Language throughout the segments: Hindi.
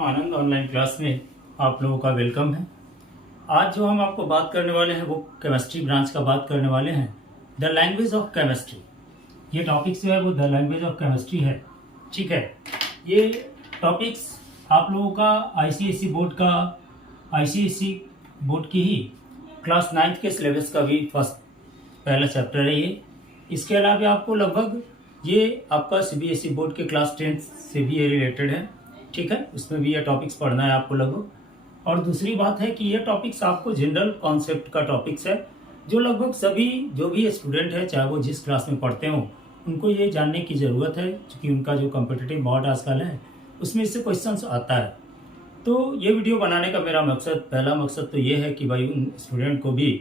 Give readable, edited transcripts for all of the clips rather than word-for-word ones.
आनंद ऑनलाइन क्लास में आप लोगों का वेलकम है। आज जो हम आपको बात करने वाले हैं वो केमिस्ट्री ब्रांच का बात करने वाले हैं, द लैंग्वेज ऑफ केमिस्ट्री। ये टॉपिक्स जो है वो द लैंग्वेज ऑफ केमिस्ट्री है। ठीक है, ये टॉपिक्स आप लोगों का आईसीएसई बोर्ड की ही क्लास 9th के सिलेबस का भी पहला चैप्टर है ये। इसके अलावा आपको लगभग ये आपका सीबीएसई बोर्ड के क्लास 10th से भी ये रिलेटेड है। ठीक है, उसमें भी ये टॉपिक्स पढ़ना है आपको लगभग। और दूसरी बात है कि ये टॉपिक्स आपको जनरल कॉन्सेप्ट का टॉपिक्स है, जो लगभग सभी जो भी स्टूडेंट है चाहे वो जिस क्लास में पढ़ते हो उनको ये जानने की ज़रूरत है, क्योंकि उनका जो कॉम्पिटिटिव बोर्ड आजकल है उसमें इससे क्वेश्चंस आता है। तो ये वीडियो बनाने का मेरा पहला मकसद तो ये है कि भाई उन स्टूडेंट को भी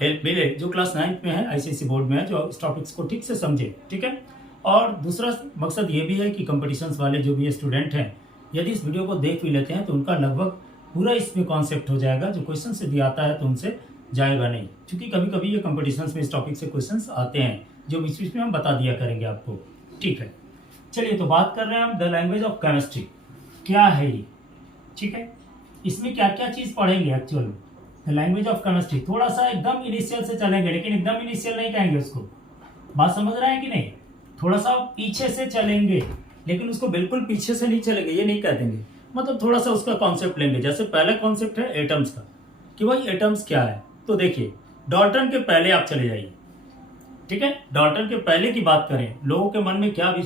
हेल्प मिले जो क्लास 9th में है, आईसीएसई बोर्ड में है, जो इस टॉपिक्स को ठीक से समझे। ठीक है, और दूसरा मकसद ये भी है कि कंपटीशंस वाले जो भी स्टूडेंट हैं यदि इस वीडियो को देख भी लेते हैं तो उनका लगभग पूरा इसमें कॉन्सेप्ट हो जाएगा, जो क्वेश्चन से भी आता है तो उनसे जाएगा नहीं, क्योंकि कभी कभी ये कंपटीशंस में इस टॉपिक से क्वेश्चंस आते हैं जो बीच बीच में हम बता दिया करेंगे आपको। ठीक है, चलिए तो बात कर रहे हैं हम द लैंग्वेज ऑफ केमिस्ट्री क्या है ये। ठीक है, इसमें क्या क्या चीज़ पढ़ेंगे एक्चुअल में। द लैंग्वेज ऑफ केमिस्ट्री थोड़ा सा एकदम इनिशियल से चलेंगे, लेकिन एकदम इनिशियल नहीं कहेंगे उसको। बात समझ रहे हैं कि नहीं? थोड़ा सा पीछे से चलेंगे, लेकिन उसको बिल्कुल पीछे से नहीं चलेंगे, ये नहीं कह देंगे। मतलब थोड़ा सा उसका कॉन्सेप्ट लेंगे। जैसे पहला कॉन्सेप्ट है एटम्स का, कि भाई एटम्स क्या है। तो देखिए, डाल्टन के पहले आप चले जाइए। ठीक है, डाल्टन के पहले की बात करें, लोगों के मन में क्या भी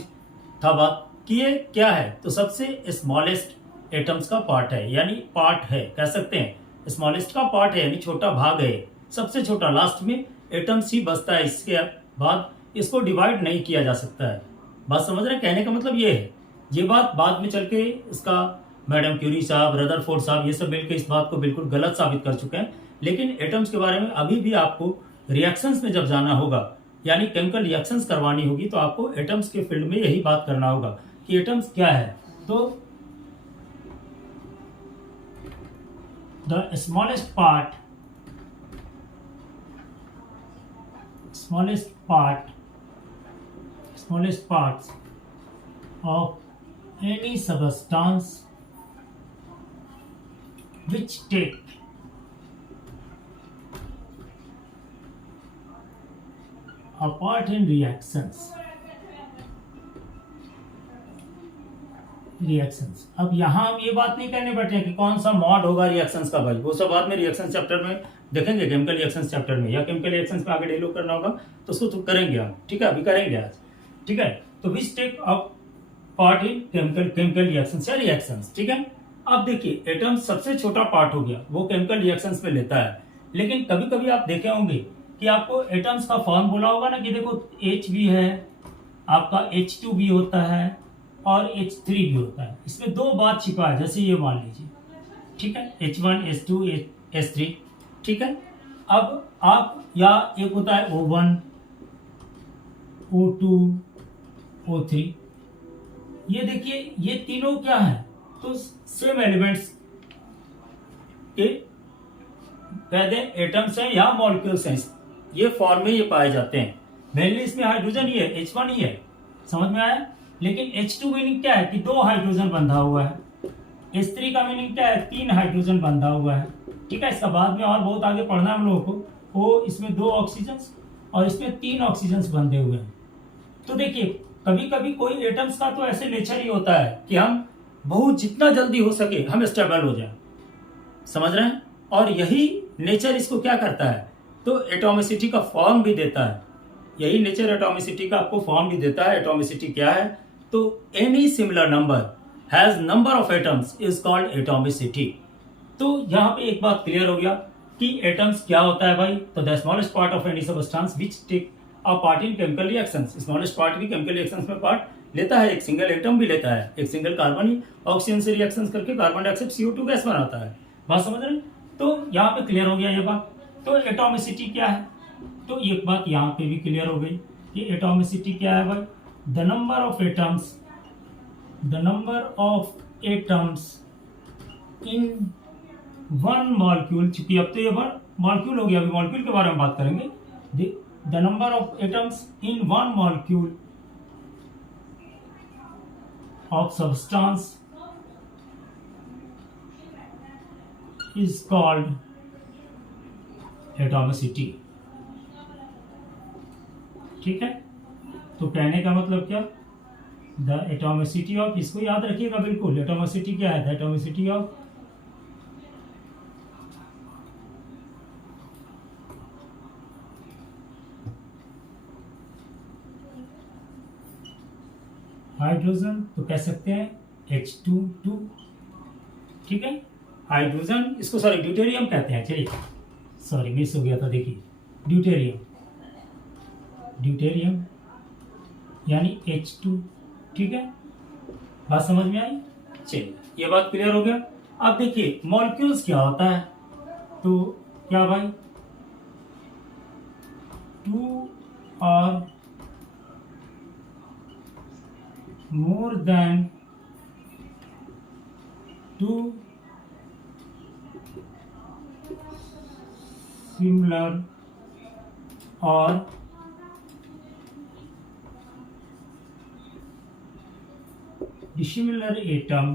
था बात कि ये क्या है, तो सबसे स्मॉलेस्ट एटम्स का पार्ट है, यानी पार्ट है, कह सकते हैं स्मॉलेस्ट का पार्ट है, यानी छोटा भाग है, सबसे छोटा। लास्ट में एटम्स ही बचता है, इसके बाद इसको डिवाइड नहीं किया जा सकता है। बात समझ रहे हैं? कहने का मतलब ये है। ये बात बाद में चल के इसका मैडम क्यूरी साहब, रदरफोर्ड साहब, ये सब मिलकर इस बात को बिल्कुल गलत साबित कर चुके हैं। लेकिन एटम्स के बारे में अभी भी आपको रिएक्शंस में जब जाना होगा, यानी केमिकल रिएक्शंस करवानी होगी, तो आपको एटम्स के फील्ड में यही बात करना होगा कि एटम्स क्या है। तो the smallest parts of any substance which take a part in reactions। अब यहाँ हम ये बात नहीं करने बैठे हैं कि कौन सा मॉड होगा रिएक्शंस का। भाई वो सब बाद में रिएक्शन चैप्टर में देखेंगे, केमिकल रिएक्शंस चैप्टर में, या केमिकल रिएक्शंस पे आगे डेवलप करना होगा तो उसको तो करेंगे हम। ठीक है, अभी करेंगे आज। ठीक है, तो which take up part in chemical reactions या रिएक्शंस। ठीक है, अब देखिए एटम सबसे छोटा पार्ट हो गया, वो केमिकल रिएक्शंस में लेता है। लेकिन कभी कभी आप देखे होंगे कि आपको एटम्स का फॉर्म बोला होगा ना, कि देखो H भी है, आपका H2 भी होता है और H3 भी होता है। इसमें दो बात छिपा है, जैसे ये मान लीजिए। ठीक है, H1 H2 H3। ठीक है, अब आप या एक होता है O1 O2 O3। ये देखिए, ये तीनों क्या है, तो सेम एलिमेंट्स के कह दें एटम्स हैं या मॉलिक्यूल्स हैं, ये फॉर्म में ये पाए जाते हैं। मेनली इसमें हाइड्रोजन ही है, H1 ही है, समझ में आया। लेकिन H2 मीनिंग क्या है कि 2 हाइड्रोजन बंधा हुआ है। H3 का मीनिंग क्या है, 3 हाइड्रोजन बंधा हुआ है। ठीक है, इसका बाद में और बहुत आगे पढ़ना है हम लोगों को। वो इसमें 2 ऑक्सीजन और इसमें 3 ऑक्सीजन बंधे हुए हैं। तो देखिए, कभी कभी कोई एटम्स का तो ऐसे नेचर ही होता है कि हम बहुत जितना जल्दी हो सके हम स्टेबल हो जाए, समझ रहे हैं। और यही नेचर इसको क्या करता है, तो एटॉमिसिटी का फॉर्म भी देता है। यही नेचर एटॉमिसिटी का आपको फॉर्म भी देता है। एटॉमिसिटी क्या है, तो any similar number has number of atoms is called atomicity. तो यहाँ पे एक बात क्लियर हो गया कि एटम्स क्या होता है भाई। तो the smallest part of any substance which take a part in chemical reactions. Smallest part भी केमिकल रिएक्शंस में पार्ट लेता है, एक सिंगल एटम भी लेता है। एक सिंगल कार्बन ही ऑक्सीजन से रिएक्शंस करके कार्बन डाइऑक्साइड CO2 गैस बनाता है। बात समझ रहे हैं? तो यहाँ पे क्लियर हो गया ये बात। तो एटॉमिसिटी क्या है, तो एक बात यहाँ पे भी क्लियर हो गई कि एटॉमिसिटी क्या है भाई। The number of atoms in one molecule, चूंकि अब तो ये मॉलिक्यूल हो गया, अभी मॉलिक्यूल के बारे में बात करेंगे। The number of atoms in one molecule of substance is called atomicity. ठीक है, तो कहने का मतलब क्या, द एटॉमिसिटी ऑफ, इसको याद रखिएगा बिल्कुल, एटॉमिसिटी क्या है, द एटॉमिसिटी ऑफ हाइड्रोजन, तो कह सकते हैं H22। ठीक है, हाइड्रोजन, इसको सॉरी ड्यूटेरियम कहते हैं। चलिए सॉरी मिस हो गया था, देखिए ड्यूटेरियम, ड्यूटेरियम यानी H2। ठीक है, बात समझ में आई। चलिए ये बात क्लियर हो गया। अब देखिए मॉलिक्यूल्स क्या होता है, तो क्या भाई, 2 और more than 2 similar or dissimilar atom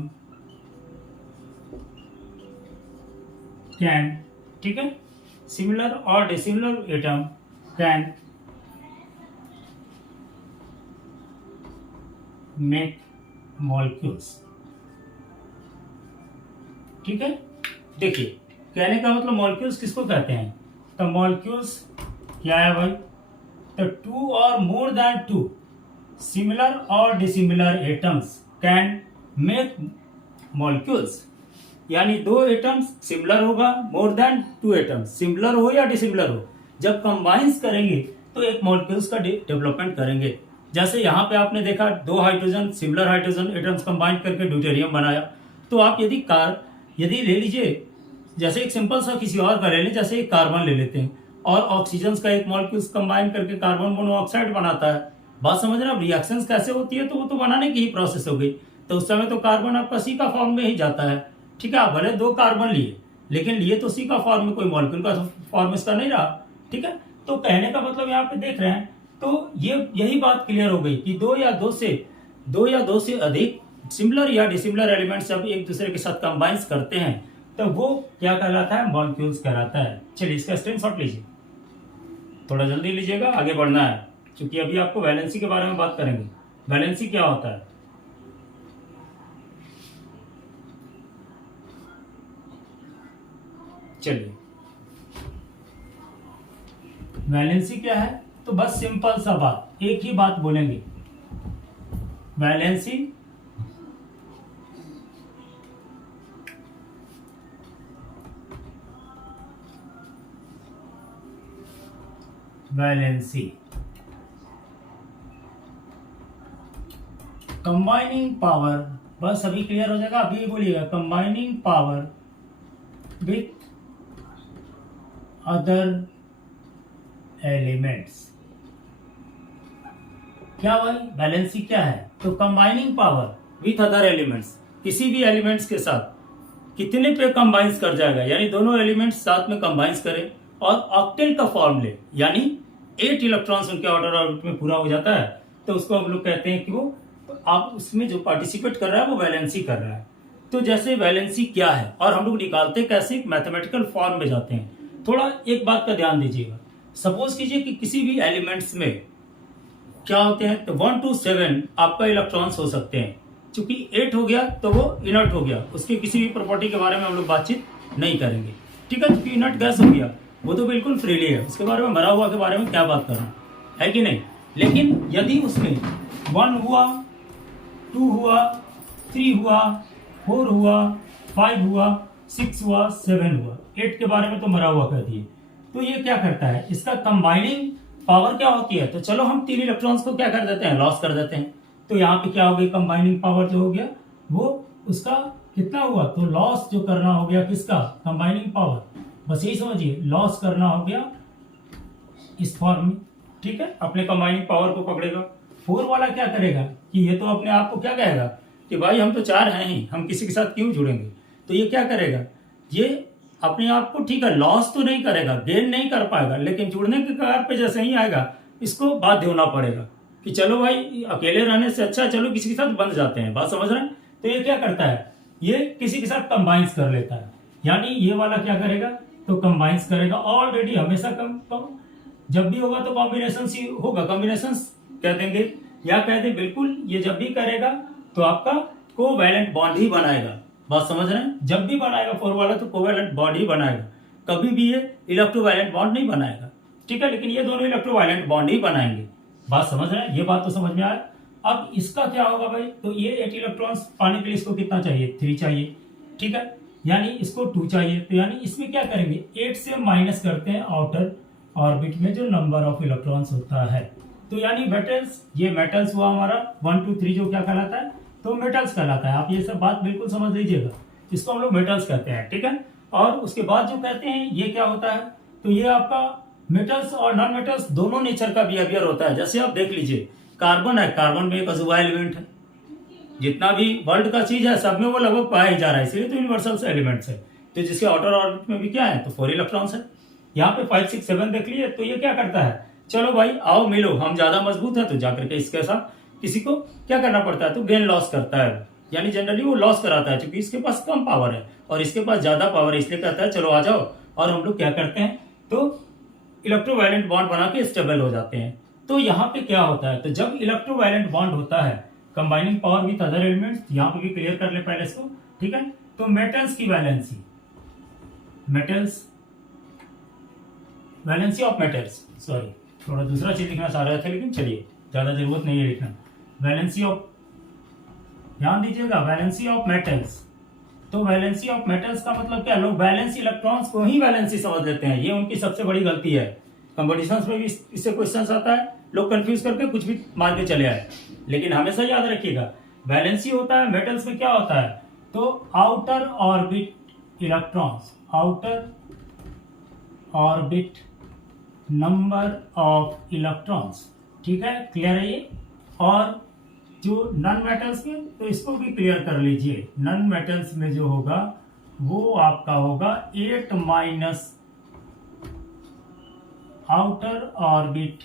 can, ठीक है, similar or dissimilar atom can make molecules। ठीक है, देखिए कहने का मतलब मॉलिक्यूल्स किसको कहते हैं, तो मॉलिक्यूल्स क्या है भाई, तो 2 और more then 2 similar or dissimilar atoms can make molecules, यानी 2 एटम्स सिमिलर होगा, मोर देन 2 एटम्स सिमिलर हो या डिसिमिलर हो, जब कंबाइंस करेंगे तो एक मॉलिक्यूल्स का डेवलपमेंट करेंगे। जैसे यहाँ पे आपने देखा 2 hydrogen similar hydrogen atoms combine करके ड्यूटेरियम बनाया। तो आप यदि ले लीजिए, जैसे एक सिंपल सा किसी और का ले लें, जैसे एक कार्बन ले लेते हैं और ऑक्सीजन का एक मॉलिक्यूल्स कंबाइन करके कार्बन मोनोऑक्साइड बनाता है। बात समझ रहे हैं, रिएक्शंस कैसे होती है, तो वो तो बनाने की ही प्रोसेस हो गई। तो उस समय तो कार्बन आपका सी का फॉर्म में ही जाता है। ठीक है, आप भले 2 कार्बन लिए, लेकिन लिए तो सी का फॉर्म में, कोई मॉलिक्यूल का फॉर्म इसका नहीं रहा। ठीक है, तो कहने का मतलब यहाँ पे देख रहे हैं, तो यही बात क्लियर हो गई कि 2 या 2 से अधिक सिमिलर या डिसिमिलर एलिमेंट्स जब एक दूसरे के साथ कंबाइंस करते हैं तो वो क्या कहलाता है, मॉलिक्यूल्स कहलाता है। चलिए इसका स्क्रीनशॉट लीजिए, थोड़ा जल्दी लीजिएगा, आगे बढ़ना है, क्योंकि अभी आपको वैलेंसी के बारे में बात करेंगे। वैलेंसी क्या होता है, चलिए वैलेंसी क्या है, तो बस सिंपल सा बात, एक ही बात बोलेंगे, वैलेंसी कंबाइनिंग पावर, बस अभी क्लियर हो जाएगा। अभी बोलिएगा combining power with other elements. क्या भाई, वैलेंसी क्या है, तो combining power with other elements, किसी भी एलिमेंट्स के साथ कितने पे कंबाइंस कर जाएगा, यानी दोनों एलिमेंट्स साथ में कंबाइंस करें और ऑक्टेल का फॉर्म ले, यानी 8 इलेक्ट्रॉन्स उनके ऑर्डर ऑर्बिट में पूरा हो जाता है, तो उसको हम लोग कहते हैं कि वो आप उसमें जो पार्टिसिपेट कर रहा है वो वैलेंसी कर रहा है। तो जैसे वैलेंसी क्या है और हम लोग निकालते कैसे, मैथमेटिकल फॉर्म में जाते हैं। थोड़ा एक बात का ध्यान दीजिएगा, सपोज कीजिए कि किसी भी एलिमेंट्स में क्या होते हैं, तो 1 to 7 आपका इलेक्ट्रॉन्स हो सकते हैं। चूंकि 8 हो गया तो वो इनर्ट हो गया, उसके किसी भी प्रॉपर्टी के बारे में हम लोग बातचीत नहीं करेंगे। ठीक है, क्योंकि इनर्ट गैस हो गया वो तो बिल्कुल फ्रीली है, उसके बारे में मरा हुआ के बारे में क्या बात करना है कि नहीं। लेकिन यदि उसमें 1 हुआ, 2 हुआ, 3 हुआ, 4 हुआ, 5 हुआ, 6 हुआ, 7 हुआ, 8 के बारे में तो मरा हुआ कर दिए, तो ये क्या करता है, इसका कंबाइनिंग पावर क्या होती है, तो चलो हम 3 इलेक्ट्रॉन्स को क्या कर देते हैं, लॉस कर देते हैं। तो यहाँ पे क्या हो गई, कंबाइनिंग पावर जो हो गया वो उसका कितना हुआ, तो लॉस जो करना हो गया किसका, कंबाइनिंग पावर, बस यही समझिए, लॉस करना हो गया इस फॉर्म में। ठीक है, अपने कंबाइनिंग पावर को पकड़ेगा। 4 वाला क्या करेगा कि ये तो अपने आप को क्या कहेगा कि भाई हम तो 4 हैं ही, हम किसी के साथ क्यों जुड़ेंगे, तो ये क्या करेगा, ये अपने आप को, ठीक है, लॉस तो नहीं करेगा, गेन नहीं कर पाएगा, लेकिन जुड़ने के कगार पे जैसे ही आएगा इसको बाध्य होना पड़ेगा कि चलो भाई अकेले रहने से अच्छा चलो किसी के साथ बंध जाते हैं। बात समझ रहे हैं, तो ये क्या करता है, ये किसी के साथ कंबाइंस कर लेता है, यानी ये वाला क्या करेगा, तो कंबाइंस करेगा। ऑलरेडी हमेशा जब भी होगा तो कॉम्बिनेशन ही होगा, कॉम्बिनेशन कह देंगे या कह दे बिल्कुल, ये जब भी करेगा तो आपका कोवैलेंट बॉन्ड ही बनाएगा। बात समझ रहे हैं, जब भी बनाएगा 4 वाला तो कोवैलेंट बॉन्ड ही बनाएगा, कभी भी ये इलेक्ट्रोवायलेंट बॉन्ड नहीं बनाएगा, ठीक है। लेकिन ये दोनों इलेक्ट्रोवायलेंट बॉन्ड ही बनाएंगे। बात समझ रहे हैं, ये बात तो समझ में आया। अब इसका क्या होगा भाई, तो ये 8 इलेक्ट्रॉन्स पाने के लिए इसको कितना चाहिए, 3 चाहिए, ठीक है। यानी इसको 2 चाहिए, तो यानी इसमें क्या करेंगे, 8 से माइनस करते हैं आउटर ऑर्बिट में जो नंबर ऑफ इलेक्ट्रॉन्स होता है। तो यानी मेटल्स, ये मेटल्स हुआ हमारा 1 2 3 जो क्या कहलाता है, तो मेटल्स कहलाता है। आप ये सब बात बिल्कुल समझ लीजिएगा, इसको हम लोग मेटल्स कहते हैं, ठीक है। और उसके बाद जो कहते हैं ये क्या होता है, तो ये आपका मेटल्स और नॉन मेटल्स दोनों नेचर का बिहेवियर होता है। जैसे आप देख लीजिए, कार्बन है, कार्बन में एक अजूबा एलिमेंट है, जितना भी वर्ल्ड का चीज है सब में वो लगभग पाया ही जा रहा है, इसलिए तो यूनिवर्सल एलिमेंट्स है। तो जिसके आउटर ऑर्बिट में भी क्या है, तो 4 इलेक्ट्रॉन्स है। यहाँ पे 5 6 7 देख लिए, तो ये क्या करता है, चलो भाई आओ मिलो, हम ज्यादा मजबूत है, तो जाकर के इसके साथ किसी को क्या करना पड़ता है, तो गेन लॉस करता है। यानी जनरली वो लॉस कराता है, क्योंकि इसके पास कम पावर है और इसके पास ज्यादा पावर है, इसलिए कहता है चलो आ जाओ, और हम लोग क्या करते हैं, तो इलेक्ट्रोवायलेंट बॉन्ड बना के स्टेबल हो जाते हैं। तो यहाँ पे क्या होता है, तो जब इलेक्ट्रोवायलेंट बॉन्ड होता है combining power with other elements, यहाँ पे भी क्लियर कर ले पहले इसको, ठीक है। तो मेटल्स की valency, metals valency of metals, sorry थोड़ा दूसरा चीज लिखना चाह रहे थे, लेकिन चलिए ज्यादा जरूरत नहीं है लिखना। वैलेंसी ऑफ, ध्यान दीजिएगा, वैलेंसी ऑफ मेटल्स। तो वैलेंसी ऑफ मेटल्स का मतलब क्या, लोग वैलेंसी इलेक्ट्रॉन्स को ही वैलेंसी समझ लेते हैं, ये उनकी सबसे बड़ी गलती है। कंपटीशंस में भी इससे क्वेश्चन आता है, लोग कंफ्यूज करके कुछ भी मान के चले आए। लेकिन हमेशा याद रखिएगा, वैलेंसी होता है मेटल्स में क्या होता है, तो outer orbit electrons, outer orbit number of electrons, ठीक है, क्लियर है ये। और जो नॉन मेटल्स में, तो इसको भी क्लियर कर लीजिए, नॉन मेटल्स में जो होगा वो आपका होगा 8 minus outer orbit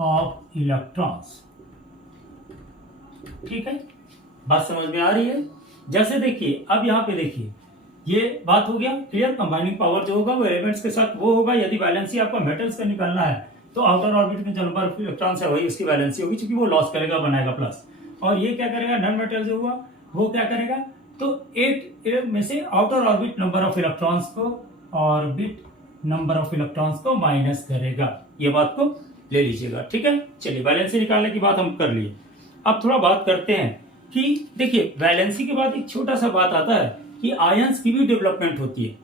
of electrons, ठीक है। बात समझ में आ रही है। जैसे देखिए, अब यहाँ पे देखिए, ये बात हो गया क्लियर, कंबाइनिंग पावर जो होगा वो एलिमेंट्स के साथ वो होगा। यदि वैलेंसी आपका मेटल्स का निकालना है तो आउटर ऑर्बिट में जो नंबर ऑफ इलेक्ट्रॉन्स है वही उसकी वैलेंसी होगी, क्योंकि वो लॉस करेगा, बनाएगा प्लस। और ये क्या करेगा, नॉन मेटल जो हुआ वो क्या करेगा, तो 8 में से outer orbit number of electrons को, ऑर्बिट नंबर ऑफ इलेक्ट्रॉन्स को माइनस करेगा। ये बात को ले लीजिएगा, ठीक है। चलिए, वैलेंसी निकालने की बात हम कर लिए। अब थोड़ा बात करते हैं कि देखिए, वैलेंसी के बाद एक छोटा सा बात आता है कि आयंस की भी डेवलपमेंट होती है,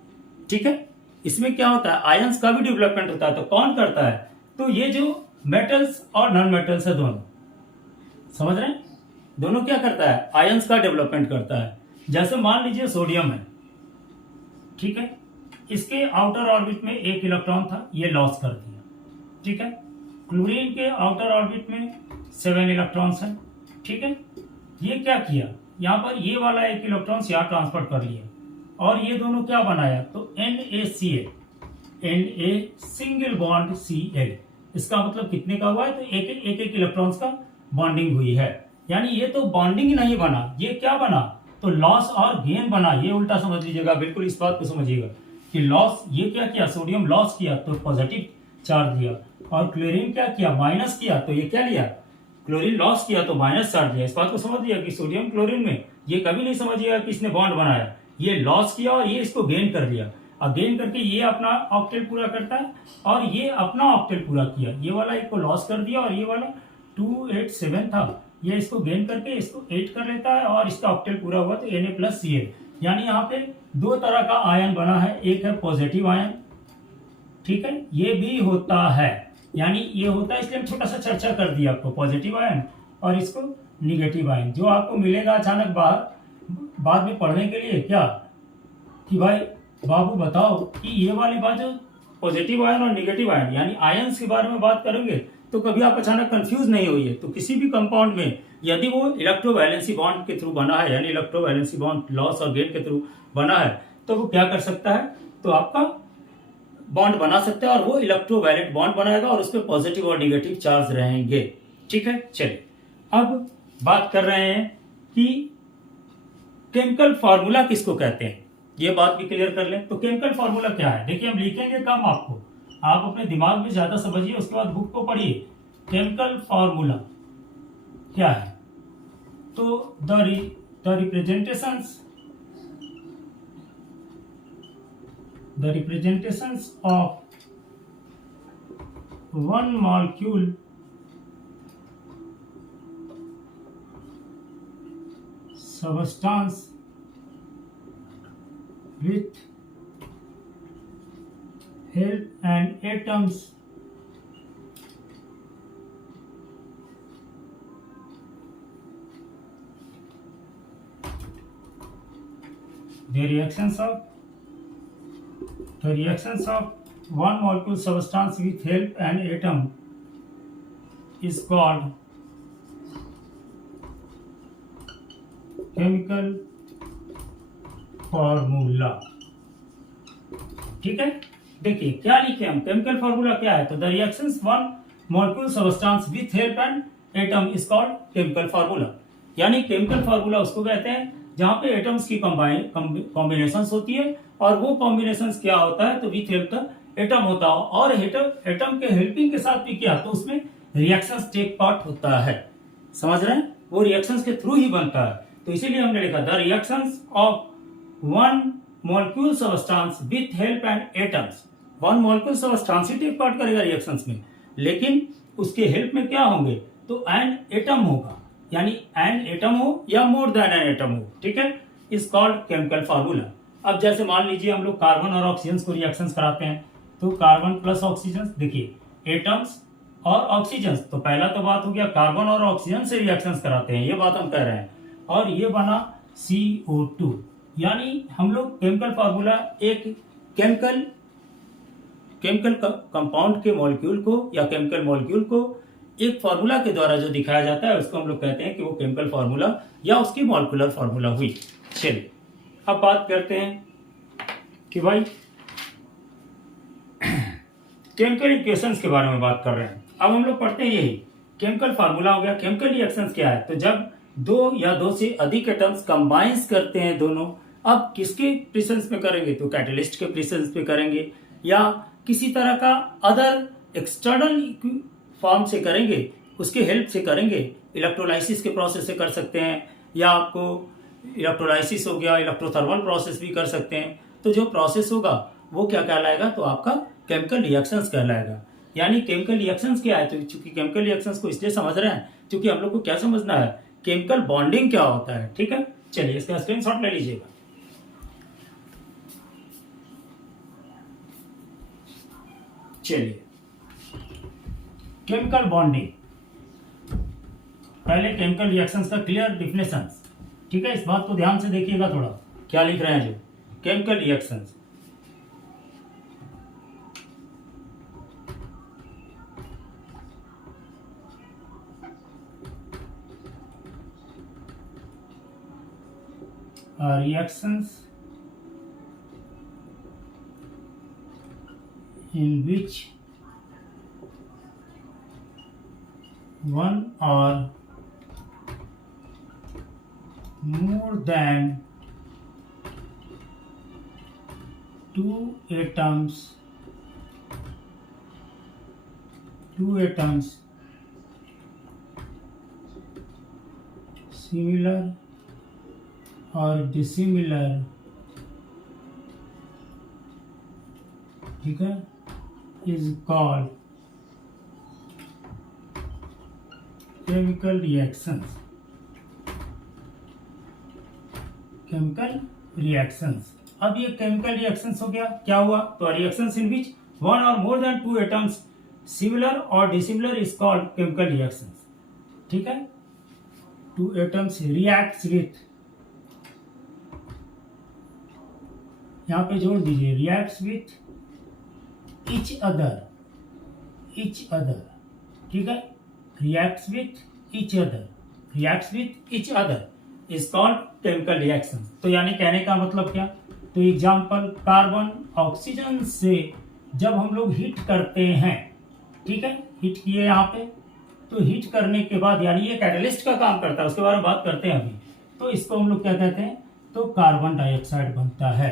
ठीक है। इसमें क्या होता है, आयंस का भी डेवलपमेंट होता है। तो कौन करता है, तो ये जो मेटल्स और नॉन मेटल्स है दोनों, समझ रहे हैं, दोनों क्या करता है, आयंस का डेवलपमेंट करता है। जैसे मान लीजिए सोडियम है, ठीक है, इसके आउटर ऑर्बिट में 1 इलेक्ट्रॉन था, ये लॉस कर दिया, ठीक है। क्लोरीन के आउटर ऑर्बिट में 7 इलेक्ट्रॉन्स है, ठीक है। ये क्या किया, यहाँ पर ये वाला 1 इलेक्ट्रॉन यहाँ ट्रांसफर कर लिया, और ये दोनों क्या बनाया, तो NaCl, Na single bond Cl। इसका मतलब कितने का हुआ है, तो एक इलेक्ट्रॉन्स का बॉन्डिंग हुई है। यानी ये तो बॉन्डिंग नहीं बना, ये क्या बना, तो लॉस और गेन बना। ये उल्टा समझ लीजिएगा, बिल्कुल इस बात को समझिएगा कि लॉस, ये क्या किया, सोडियम लॉस किया तो पॉजिटिव चार्ज दिया, और क्लोरीन क्या किया, माइनस किया, तो ये क्या लिया, क्लोरीन लॉस किया तो माइनस चार्ज दिया। इस बात को समझ लिया कि सोडियम क्लोरीन में ये कभी नहीं समझिएगा कि इसने बॉन्ड बनाया, ये लॉस किया और ये इसको गेन कर लिया, और गेन करके ये अपना ऑक्टेट पूरा करता है, और ये अपना ऑक्टेट पूरा किया। ये वाला एक को लॉस कर दिया, और ये वाला 2 8 7 था, ये इसको गेन करके इसको 8 कर लेता है, और इसका ऑक्टेट पूरा हुआ तो Na+Cl। यानी यहाँ पे 2 तरह का आयन बना है, एक है पॉजिटिव आयन, ठीक है, ये भी होता है, यानी ये होता है, इसलिए हम छोटा सा चर्चा कर दिया आपको, पॉजिटिव आयन और इसको निगेटिव आयन। जो आपको मिलेगा अचानक बाद में पढ़ने के लिए क्या, कि भाई बाबू बताओ कि ये वाली बात जो पॉजिटिव आयन और निगेटिव आयन यानी आयंस के बारे में बात करेंगे, तो कभी आप अचानक कंफ्यूज नहीं होइए। तो किसी भी कंपाउंड में यदि वो इलेक्ट्रोवैलेंसी बॉन्ड के थ्रू बना है, यानी इलेक्ट्रोवैलेंसी बॉन्ड लॉस और गेन के थ्रू बना है, तो वो क्या कर सकता है, तो आपका बॉन्ड बना सकता है, और वो इलेक्ट्रोवैलेंट बॉन्ड बनाएगा, और उस पर पॉजिटिव और निगेटिव चार्ज रहेंगे, ठीक है। चलिए, अब बात कर रहे हैं कि केमिकल फार्मूला किसको कहते हैं। ये बात भी क्लियर कर लें। तो केमिकल फार्मूला क्या है, देखिए हम लिखेंगे कम, आपको आप अपने दिमाग में ज्यादा समझिए, उसके बाद बुक को पढ़िए। केमिकल फार्मूला क्या है, तो the representations of one molecule substance with help and atoms the reactions of one molecule substance with help and atom is called chemical formula. ठीक है, देखिए क्या लिखे हम, केमिकल फार्मूला क्या है, तो the reactions one molecule substance with help and atom is called chemical formula. यानी केमिकल फार्मूला उसको कहते हैं जहां पे एटम्स की कॉम्बिनेशंस होती है, और वो कॉम्बिनेशंस क्या होता है, तो विथ हेल्प द एटम होता है, और एटम के हेल्पिंग के साथ भी किया तो उसमें रिएक्शंस टेक पार्ट होता है। समझ रहे हैं, वो रिएक्शंस के थ्रू ही बनता है। तो इसीलिए हमने लिखा the reactions of one molecule substance with help and atoms. One molecule substance ही टेक पार्ट करेगा रिएक्शंस में, लेकिन उसके हेल्प में क्या होंगे, तो एन एटम होगा, यानी एन एटम हो या मोर देन एन एटम हो। ठीक है, इज कॉल्ड केमिकल फार्मूला। अब जैसे मान लीजिए हम लोग कार्बन और ऑक्सीजन को रिएक्शंस कराते हैं, तो कार्बन प्लस ऑक्सीजन, देखिए एटम्स और ऑक्सीजन, तो पहला तो बात हो गया कार्बन और ऑक्सीजन से रिएक्शंस कराते हैं, ये बात हम कह रहे हैं, और ये बना CO2। यानी हम लोग केमिकल फार्मूला एक केमिकल कंपाउंड के मॉलिक्यूल को या केमिकल मॉलिक्यूल को एक फार्मूला के द्वारा जो दिखाया जाता है उसको हम लोग कहते हैं कि वो केमिकल फार्मूला या उसकी मॉलिक्यूलर फार्मूला हुई। चलिए अब बात करते हैं कि भाई केमिकल इक्वेशंस के बारे में बात कर रहे हैं। अब हम लोग पढ़ते हैं यही केमिकल फार्मूला हो गया। केमिकल रिएक्शंस क्या है, तो जब दो या दो से अधिक एटम्स कंबाइंस करते हैं दोनों, अब किसके प्रेजेंस में करेंगे, तो कैटलिस्ट के प्रेजेंस में करेंगे, या किसी तरह का अदर एक्सटर्नल फॉर्म से करेंगे, उसके हेल्प से करेंगे, इलेक्ट्रोलाइसिस के प्रोसेस से कर सकते हैं, या आपको इलेक्ट्रोलाइसिस हो गया, इलेक्ट्रोथर्मल प्रोसेस भी कर सकते हैं। तो जो प्रोसेस होगा वो क्या कहलाएगा, तो आपका केमिकल रिएक्शंस कहलाएगा। यानी केमिकल रिएक्शंस क्या है, तो चूंकि केमिकल रिएक्शंस को इसलिए समझ रहे हैं क्योंकि हम लोग को क्या समझना है, केमिकल बॉन्डिंग क्या होता है। ठीक है, चलिए इसका स्क्रीनशॉट ले लीजिएगा। चलिए केमिकल बॉन्डिंग, पहले केमिकल रिएक्शंस का क्लियर डिफिनेशन। ठीक है, इस बात को ध्यान से देखिएगा, थोड़ा क्या लिख रहे हैं जो chemical reactions. Reactions in which one or more than two atoms similar or dissimilar, ठीक है, is called chemical reactions। Chemical reactions, अब ये केमिकल रिएक्शंस हो गया, क्या हुआ, तो reactions in which one or more than two atoms similar or dissimilar is called chemical reactions. ठीक है, टू एटम्स रिएक्ट्स विथ, यहां पे जोड़ दीजिए, रिएक्ट्स विथ each other, ठीक है, reacts with each other is called chemical reaction। तो यानी कहने का मतलब क्या, तो एग्जाम्पल कार्बन ऑक्सीजन से जब हम लोग हीट करते हैं, ठीक है, हीट किए यहाँ पे, तो हीट करने के बाद यानी ये कैटलिस्ट का काम करता है, उसके बारे में बात करते हैं अभी। तो इसको हम लोग क्या कहते हैं, तो कार्बन डाइऑक्साइड बनता है।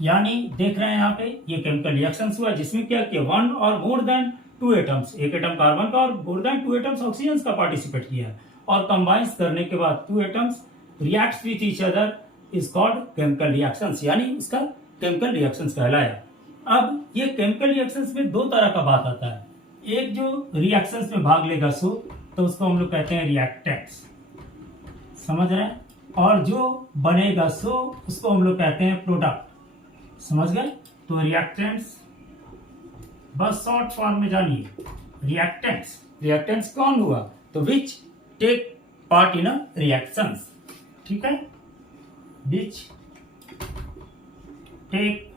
यानी देख रहे हैं यहाँ पे ये केमिकल रिएक्शंस हुआ जिसमें क्या किया, one or more than two atoms, एक एटम कार्बन का और more than two atoms oxygen का पार्टिसिपेट किया और कंबाइंस करने के बाद two atoms reacts with each other is called chemical reactions, यानी उसका केमिकल रिएक्शंस कहलाया। अब ये केमिकल रिएक्शंस में दो तरह का बात आता है, एक जो रिएक्शंस में भाग लेगा सो तो उसको हम लोग कहते हैं रिएक्टेंट्स, समझ रहे हैं, और जो बनेगा सो उसको हम लोग कहते हैं प्रोडक्ट, समझ गए। तो रिएक्टेंट्स बस शॉर्ट फॉर्म में जानिए, रिएक्टेंट्स, रिएक्टेंट्स कौन हुआ, तो which take part in a reactions, ठीक है, which take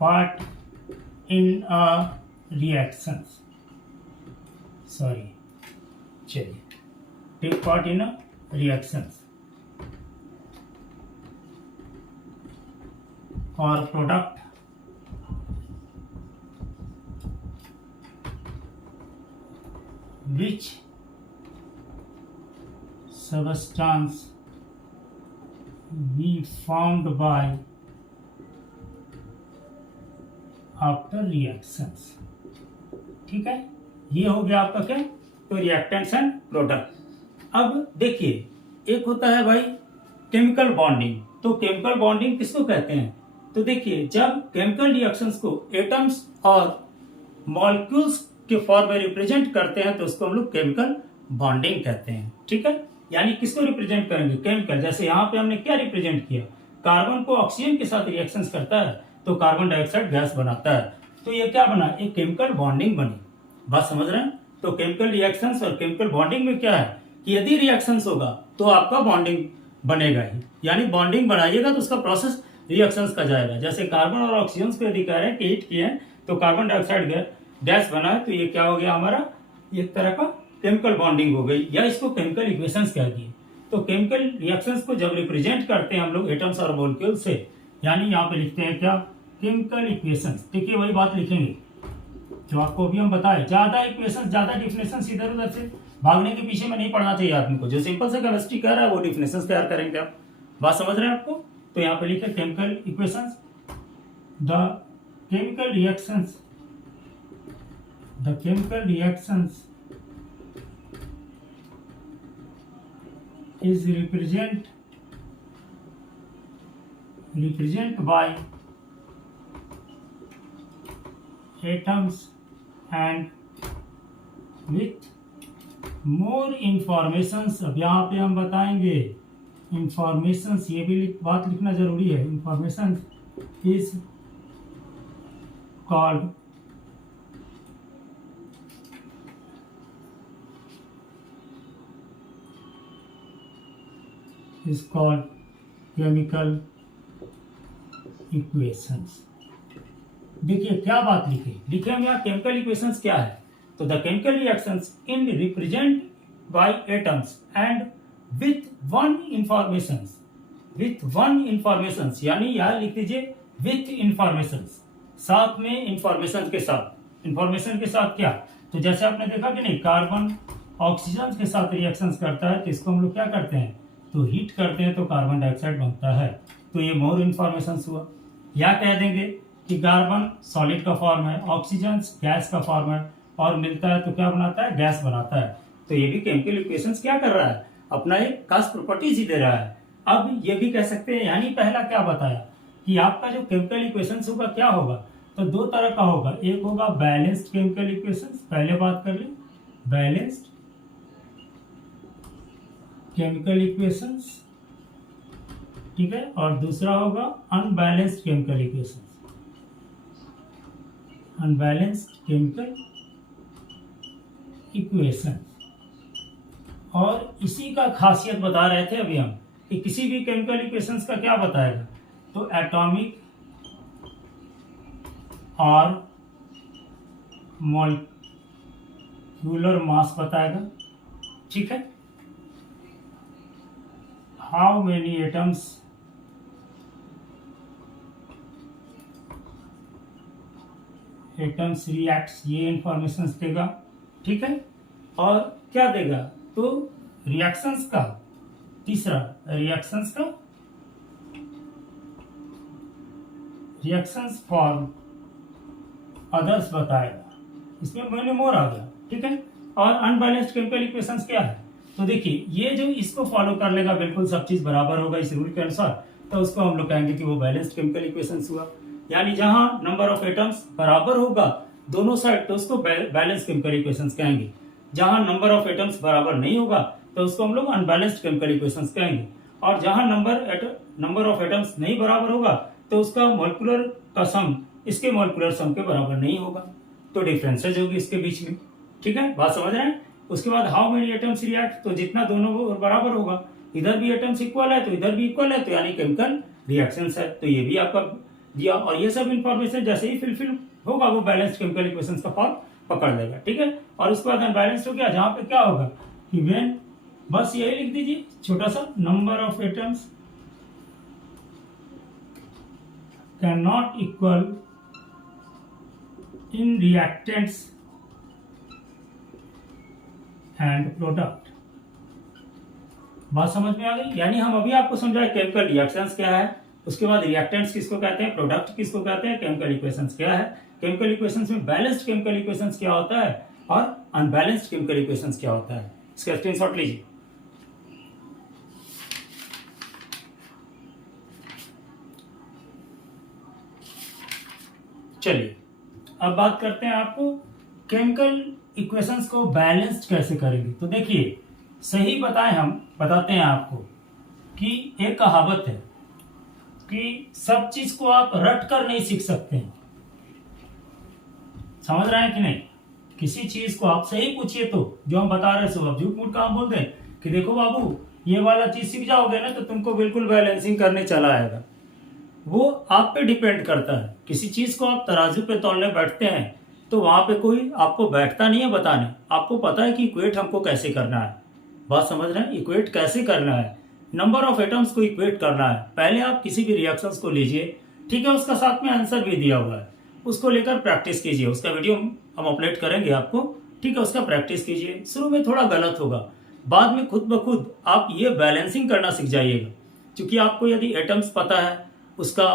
part in a reactions, sorry, चलिए, take part in a reactions और product which substance we formed by after reactions, ठीक है, ये हो गया आपका क्या, तो रिएक्टेंट्स एंड प्रोडक्ट। अब देखिए एक होता है भाई केमिकल बॉन्डिंग, तो केमिकल बॉन्डिंग किसको कहते हैं, तो देखिए जब केमिकल रिएक्शंस को एटम्स और मॉलिक्यूल्स के फॉर्म में रिप्रेजेंट करते हैं तो उसको हम लोग केमिकल बॉन्डिंग कहते हैं, ठीक है, यानी किसको रिप्रेजेंट करेंगे, केमिकल। जैसे यहाँ पे हमने क्या रिप्रेजेंट किया, कार्बन को ऑक्सीजन के साथ रिएक्शंस करता है तो कार्बन डाइऑक्साइड गैस बनाता है, तो ये क्या बना, एक केमिकल बॉन्डिंग बनी, बात समझ रहे हैं। तो केमिकल रिएक्शंस और केमिकल बॉन्डिंग में क्या है कि यदि रिएक्शंस होगा तो आपका बॉन्डिंग बनेगा ही, यानी बॉन्डिंग बनाइएगा तो उसका प्रोसेस रिएक्शंस का जाएगा। जैसे कार्बन और ऑक्सीजन को यदि कह रहे हैं कि हीट किए हैं तो कार्बन डाइऑक्साइड गैस बना है, तो ये क्या हो गया हमारा, एक तरह का केमिकल बॉन्डिंग हो गई, या इसको केमिकल इक्वेशंस कह दिए। तो केमिकल रिएक्शंस को जब रिप्रेजेंट करते हैं हम लोग एटम्स और मॉलिक्यूल से, यानी यहाँ पे लिखते हैं क्या, केमिकल इक्वेशंस। देखिए वही बात लिखेंगे जो आपको अभी हम बताए, ज्यादा इक्वेशंस, ज्यादा डिफिनेशंस इधर उधर से भागने के पीछे में नहीं पढ़ना चाहिए आदमी को, जो सिंपल से केमिस्ट्री कह रहा है वो डिफिनेशंस तैयार करेंगे आप, बात समझ रहे हैं आपको। तो यहाँ पे लिखे chemical equations, the chemical reactions, the chemical reactions is represent by atoms and with more informations। अब यहाँ पे हम बताएंगे informations, ये भी बात लिखना जरूरी है, information is called chemical equations. देखिए क्या बात लिखे हम यहाँ, केमिकल इक्वेशंस क्या है, तो the chemical reactions in represent by atoms and with one informations, यानी यहाँ लिख दीजिए विथ इंफॉर्मेशंस, साथ में इंफॉर्मेशन के साथ, इंफॉर्मेशन के साथ क्या, तो जैसे आपने देखा कि नहीं, कार्बन ऑक्सीजन के साथ रिएक्शंस करता है तो इसको हम लोग क्या करते हैं, तो हीट करते हैं तो कार्बन डाइऑक्साइड बनता है, तो ये मोर इन्फॉर्मेशन हुआ। या कह देंगे कि कार्बन सॉलिड का फॉर्म है, ऑक्सीजन गैस का फॉर्म है और मिलता है तो क्या बनाता है, गैस बनाता है, तो ये भी केमिकल इक्वेशंस क्या कर रहा है, अपना एक खास प्रॉपर्टीज ही दे रहा है। अब ये भी कह सकते हैं, यानी पहला क्या बताया कि आपका जो केमिकल इक्वेशंस होगा क्या होगा, तो दो तरह का होगा, एक होगा बैलेंस्ड केमिकल इक्वेशंस, पहले बात कर ले बैलेंस्ड केमिकल इक्वेशंस, ठीक है, और दूसरा होगा unbalanced chemical equations, unbalanced chemical equations. और इसी का खासियत बता रहे थे अभी हम कि किसी भी केमिकल इक्वेशंस का क्या बताएगा, तो एटॉमिक और मॉलिक्यूलर मास बताएगा, ठीक है, हाउ मेनी एटम्स रिएक्ट्स, ये इंफॉर्मेशन देगा, ठीक है, और क्या देगा, तो रिएक्शंस का, तीसरा रिएक्शंस का रिएक्शंस फॉर अदर्स बताएगा, इसमें मैंने मोर आ गया, ठीक है। और अनबैलेंस्ड केमिकल इक्वेशंस क्या है, तो देखिए ये जो इसको फॉलो कर लेगा, बिल्कुल सब चीज बराबर होगा इस रूल के अनुसार, तो उसको हम लोग कहेंगे कि वो बैलेंस्ड केमिकल इक्वेशंस हुआ। यानी जहां नंबर ऑफ एटम्स बराबर होगा दोनों साइड, तो उसको बैलेंस्ड केमिकल इक्वेशंस कहेंगे। जहां नंबर ऑफ एटम्स बराबर नहीं होगा तो उसको हम लोग अनबैलेंस्ड केमिकल इक्वेशंस कहेंगे। और जहां नंबर ऑफ एटम्स नहीं बराबर होगा तो उसका मॉलिक्यूलर का सम इसके मॉलिक्यूलर सम के बराबर नहीं होगा, तो डिफरेंसेज होगी इसके बीच में, ठीक है, बात समझ रहे हैं। उसके बाद हाउ मेनी एटम्स रिएक्ट, तो जितना दोनों बराबर होगा, इधर भी एटम्स इक्वल है तो इधर भी इक्वल है, तो यानी केमिकल रिएक्शंस है, तो ये भी आपका दिया। और ये सब इंफॉर्मेशन जैसे ही फिलफिल होगा वो बैलेंस्ड केमिकल इक्वेशंस का फॉर्म पकड़ लेगा, ठीक है। और उसके बाद अनबैलेंस्ड हो गया, जहां पे क्या होगा कि व्हेन, बस यही लिख दीजिए छोटा सा, number of atoms can not equal in reactants and product. बात समझ में आ गई। यानी हम अभी आपको समझाए केमिकल रिएक्शंस क्या है, उसके बाद रिएक्टेंट्स किसको कहते हैं, प्रोडक्ट किसको कहते हैं, केमिकल इक्वेशंस क्या है, केमिकल इक्वेशंस में बैलेंस्ड केमिकल इक्वेशंस क्या होता है और अनबैलेंस्ड केमिकल इक्वेशंस क्या होता है। इसका स्क्रीनशॉट लीजिए। चलिए अब बात करते हैं आपको केमिकल इक्वेशंस को बैलेंस्ड कैसे करेंगे। तो देखिए सही बताते हैं आपको कि एक कहावत है कि सब चीज को आप रट कर नहीं सीख सकते हैं, समझ रहे हैं कि नहीं। किसी चीज को आप सही पूछिए तो जो हम बता रहे सो आप झूठ मूठ काम बोल दें कि देखो बाबू ये वाला चीज सीख जाओगे ना तो तुमको बिल्कुल बैलेंसिंग करने चला आएगा, वो आप पे डिपेंड करता है। किसी चीज को आप तराजू पे तौलने बैठते हैं तो वहां पे कोई आपको बैठता नहीं है बताने, आपको पता है कि इक्वेट हमको कैसे करना है। बात समझ रहे हैं, इक्वेट कैसे करना है, नंबर ऑफ एटम्स को इक्वेट करना है। पहले आप किसी भी रिएक्शंस को लीजिए, ठीक है, उसका साथ में आंसर भी दिया हुआ है, उसको लेकर प्रैक्टिस कीजिए। उसका वीडियो हम अपलोड करेंगे आपको, ठीक है, उसका प्रैक्टिस कीजिए। शुरू में थोड़ा गलत होगा, बाद में खुद ब खुद आप ये बैलेंसिंग करना सीख जाइएगा। क्योंकि आपको यदि एटम्स पता है, उसका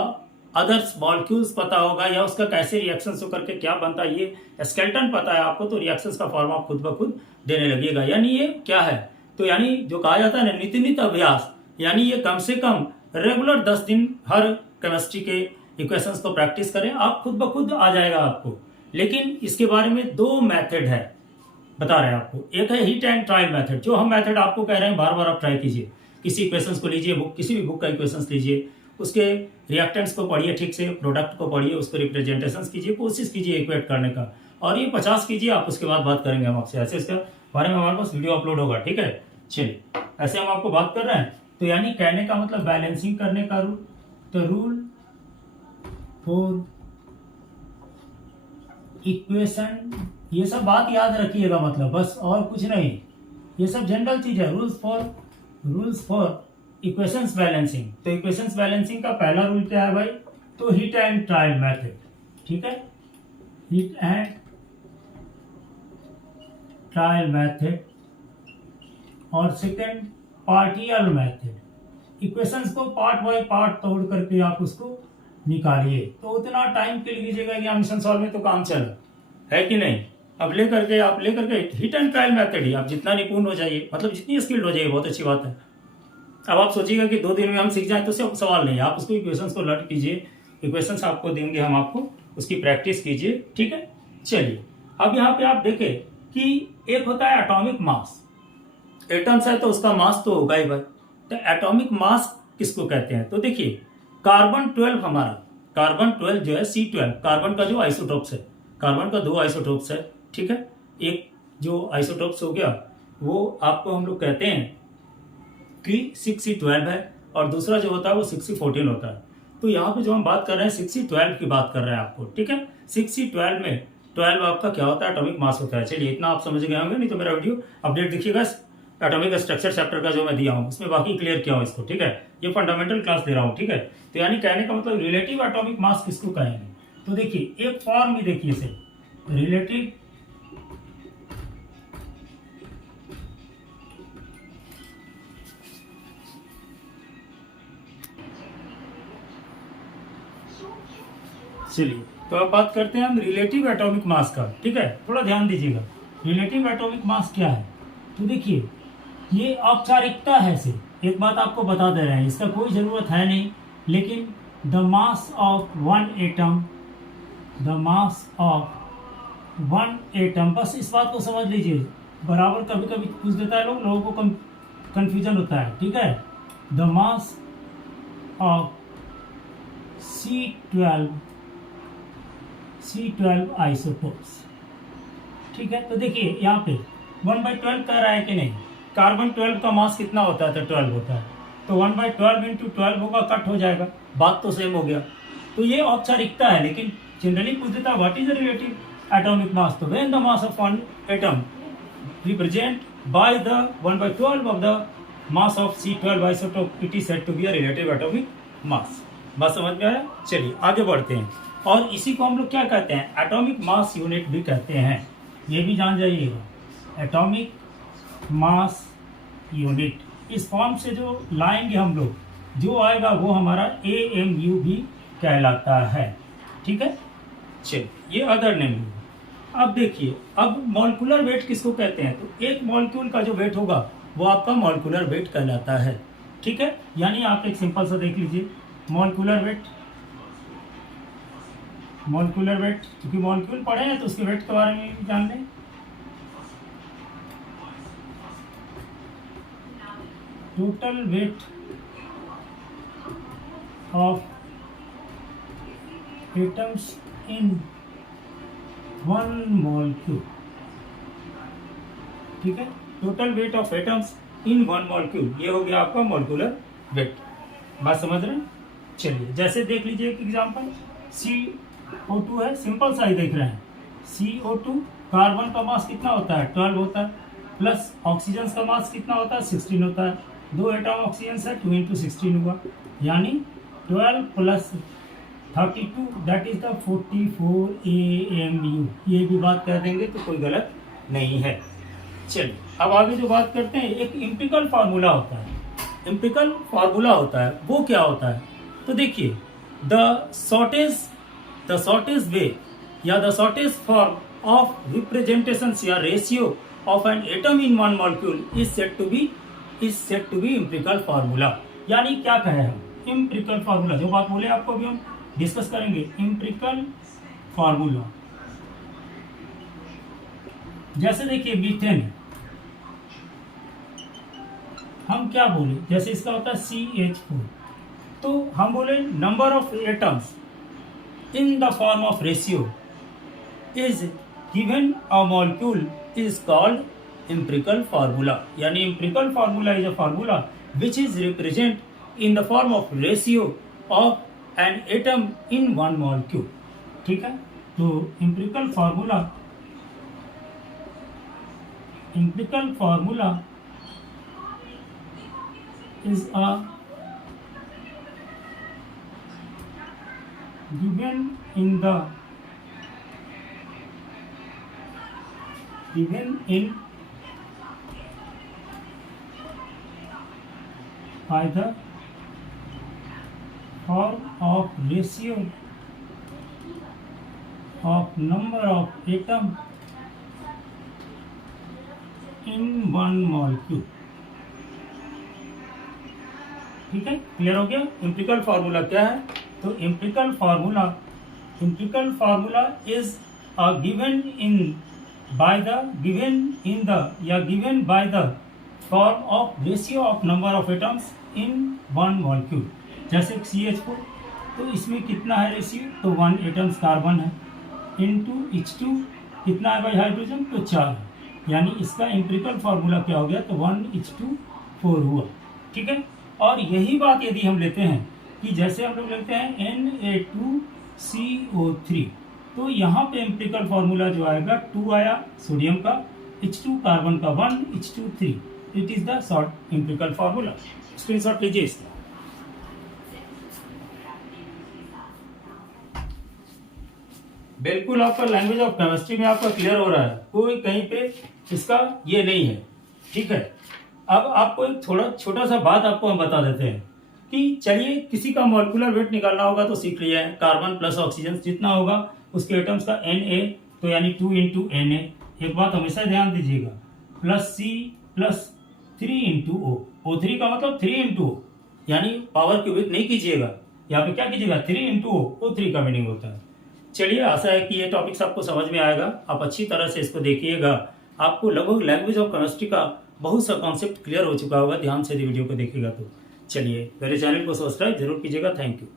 अदर्स मॉलिक्यूल्स पता होगा या उसका कैसे रिएक्शंस होकर के क्या बनता है, ये स्केलेटन पता है आपको, तो रिएक्शंस का फॉर्म आप खुद ब खुद देने लगेगा। यानी ये क्या है, तो यानी जो कहा जाता है ना नित्य अभ्यास, यानी ये कम से कम रेगुलर 10 दिन हर केमिस्ट्री के इक्वेशंस को प्रैक्टिस करें, आप खुद ब खुद आ जाएगा आपको। लेकिन इसके बारे में 2 मेथड है बता रहे हैं आपको। एक है हिट एंड ट्रायल मेथड, जो हम मेथड आपको कह रहे हैं बार बार आप ट्राई कीजिए। किसी इक्वेशंस को लीजिए, बुक किसी भी बुक का इक्वेशंस लीजिए, उसके रिएक्टेंट्स को पढ़िए ठीक से, प्रोडक्ट को पढ़िए, उसको रिप्रेजेंटेशन कीजिए, कोशिश कीजिए इक्वेट करने का, और ये 50 कीजिए आप, उसके बाद बात करेंगे हम आपसे। ऐसे इसके बारे में हमारे पास वीडियो अपलोड होगा, ठीक है। चलिए ऐसे हम आपको बात कर रहे हैं, तो यानी कहने का मतलब बैलेंसिंग करने का रूल, तो रूल फॉर इक्वेशन, ये सब बात याद रखिएगा, मतलब बस और कुछ नहीं, ये सब जनरल चीज है। रूल्स फॉर इक्वेशंस बैलेंसिंग, तो इक्वेशंस बैलेंसिंग का पहला रूल क्या है भाई, तो हिट एंड ट्रायल मेथड, ठीक है, हिट एंड ट्रायल मेथड। और सेकेंड पार्टियल मेथड, इक्वेशंस को पार्ट बाय पार्ट तोड़ करके आप उसको निकालिए, तो उतना टाइम के लीजिएगा एग्जामिनेशन सॉल्व में तो काम चला है कि नहीं। अब लेकर के हिट एंड ट्रायल मेथड ही आप जितना निपुण हो जाइए, मतलब जितनी स्किल्ड हो जाइए, बहुत अच्छी बात है। अब आप सोचिएगा कि 2 दिन में हम सीख जाएं तो सब सवाल नहीं है, आप उसको इक्वेशंस को लर्न कीजिए, इक्वेशंस आपको देंगे हम आपको, उसकी प्रैक्टिस कीजिए, ठीक है। चलिए अब यहाँ पे आप देखें कि एक होता है एटॉमिक मास, एटम्स है तो उसका मास तो होगा ही भाई, तो एटॉमिक मास किसको कहते हैं, तो देखिए कार्बन 12 हमारा, कार्बन 12 जो है C12, कार्बन का जो आइसोटोप्स है, कार्बन का 2 आइसोटोप्स है, ठीक है। एक जो आइसोटोप्स हो गया वो आपको हम लोग कहते हैं कि 6C12 है, और दूसरा जो होता है वो 6C14 होता है। तो यहाँ पे जो हम बात कर रहे हैं 6C12 की बात कर रहे हैं आपको, ठीक है। 6C12 में 12 आपका क्या होता है, एटॉमिक मास होता है। चलिए इतना आप समझ गए होंगे, नहीं तो मेरा वीडियो अपडेट देखिएगा एटॉमिक स्ट्रक्चर चैप्टर का जो मैं दिया हूँ, उसमें बाकी क्लियर किया हूँ इसको, ठीक है। ये फंडामेंटल क्लास दे रहा हूँ, ठीक है। तो यानी कहने का मतलब रिलेटिव एटॉमिक मास किसको कहेंगे, तो देखिए एक फॉर्म ही देखिए इसे, रिलेटिव चलिए, तो अब बात करते हैं हम रिलेटिव एटॉमिक मास का। ठीक है, थोड़ा ध्यान दीजिएगा। रिलेटिव एटॉमिक मास क्या है? तो देखिए, ये औपचारिकता है सिर्फ, एक बात आपको बता दे रहे हैं, इसका कोई ज़रूरत है नहीं, लेकिन the mass of one atom, the mass of one atom, बस इस बात को समझ लीजिए। बराबर कभी कभी पूछ देता है लोगों को कंफ्यूजन होता है। ठीक है, the mass of C12 isotopes. ठीक है, तो देखिए यहाँ पे 1/12 कह रहा है कि नहीं। कार्बन 12 का मास कितना होता है? तो 12 होता है, तो 1/12 इंटू 12 होगा, कट हो जाएगा, बात तो सेम हो गया। तो ये औपचारिकता है, लेकिन जनरली पूछ देता है what is the relative atomic mass. तो when the mass of one atom represent by the 1/12 of the mass of C12 isotope, it is said to be a relative atomic mass. बात समझ में आया? चलिए आगे बढ़ते हैं। और इसी को हम लोग क्या कहते हैं? एटॉमिक मास यूनिट भी कहते हैं, ये भी जान जाइएगा। एटॉमिक मास यूनिट, इस फॉर्म से जो लाएंगे हम लोग, जो आएगा वो हमारा AMU भी कहलाता है। ठीक है, चलिए ये अदर नेम। अब देखिए, अब मॉलिक्यूलर वेट किसको कहते हैं? तो एक मॉलिक्यूल का जो वेट होगा वो आपका मॉलिक्यूलर वेट कहलाता है। ठीक है, यानी आप एक सिंपल सा देख लीजिए, मॉलिक्यूलर वेट, मॉलिक्यूलर वेट, क्योंकि मॉलिक्यूल पढ़े हैं तो उसके वेट के बारे में भी जान लें। Total weight of atoms in one molecule. ठीक है, total weight of atoms in one molecule, ये हो गया आपका मॉलिक्यूलर वेट। बात समझ रहे हैं? चलिए, जैसे देख लीजिए एक एग्जांपल, CO2 है, सिंपल सा ही देख रहे हैं। CO2, कार्बन का मास कितना होता है? 12 होता है, प्लस ऑक्सीजन का मास कितना होता है? 16 होता है। 2 एटम ऑक्सीजन से 2 इंटू 16 हुआ, यानी 12 plus 32, that is the 44 AMU। ये भी बात कह देंगे तो कोई गलत नहीं है। चलिए अब आगे जो बात करते हैं, एक एम्पिरिकल फार्मूला होता है। एम्पिरिकल फार्मूला होता है, वो क्या होता है? तो देखिए, द शॉर्टेज वे या the shortage form of representation या ratio of an atom in one molecule is said to be empirical formula. यानी क्या कहें हम? एम्पिरिकल फार्मूला, जो बात बोले आपको अभी हम डिस्कस करेंगे। एम्पिरिकल फार्मूला, जैसे देखिए मीथेन, हम क्या बोले, जैसे इसका होता है CH4, तो हम बोले number of atoms in the form of ratio is given a molecule is called empirical formula. यानी empirical formula is a formula which is represent in the form of ratio of an atom in one molecule. ठीक है, तो empirical formula is a given in by the form of ratio of number of atom in one molecule। ठीक है, क्लियर हो गया? एम्पिरिकल फार्मूला क्या है? तो empirical formula is given by the form of ratio of number of atoms in one molecule. जैसे CH4, तो इसमें कितना है रेशियो? तो 1 एटम्स कार्बन है, इनटू H2 कितना है भाई हाइड्रोजन? तो 4 है, यानी इसका एम्पिरिकल फार्मूला क्या हो गया? तो 1:4 हुआ। ठीक है, और यही बात यदि हम लेते हैं कि जैसे हम लोग लेते हैं Na2CO3, तो यहाँ पे एम्पिरिकल फार्मूला जो आएगा 2 आया सोडियम का, H2 कार्बन का 1, H2 3, it is the short empirical formula. Screenshot लीजिए इसका। बिल्कुल आपका लैंग्वेज ऑफ केमिस्ट्री में आपका क्लियर हो रहा है, कोई कहीं पे इसका ये नहीं है। ठीक है, अब आपको एक थोड़ा छोटा सा बात आपको हम बता देते हैं। कि चलिए किसी का मॉलिक्यूलर वेट निकालना होगा तो सीख लिया है, कार्बन प्लस ऑक्सीजन जितना होगा उसके एटम्स का Na, तो यानी 2 इंटू Na। एक बात हमेशा ध्यान दीजिएगा, plus C plus 3 into O, O3 का मतलब 3 इंटू O, यानी पावर क्यूबिक नहीं कीजिएगा, यहाँ पे क्या कीजिएगा 3 इंटू O, O3 का मीनिंग होता है। चलिए आशा है कि ये टॉपिक्स आपको समझ में आएगा, आप अच्छी तरह से इसको देखिएगा, आपको लगभग लैंग्वेज ऑफ केमिस्ट्री का बहुत सा कॉन्सेप्ट क्लियर हो चुका होगा ध्यान से वीडियो को देखिएगा तो। चलिए मेरे चैनल को सब्सक्राइब जरूर कीजिएगा। Thank you.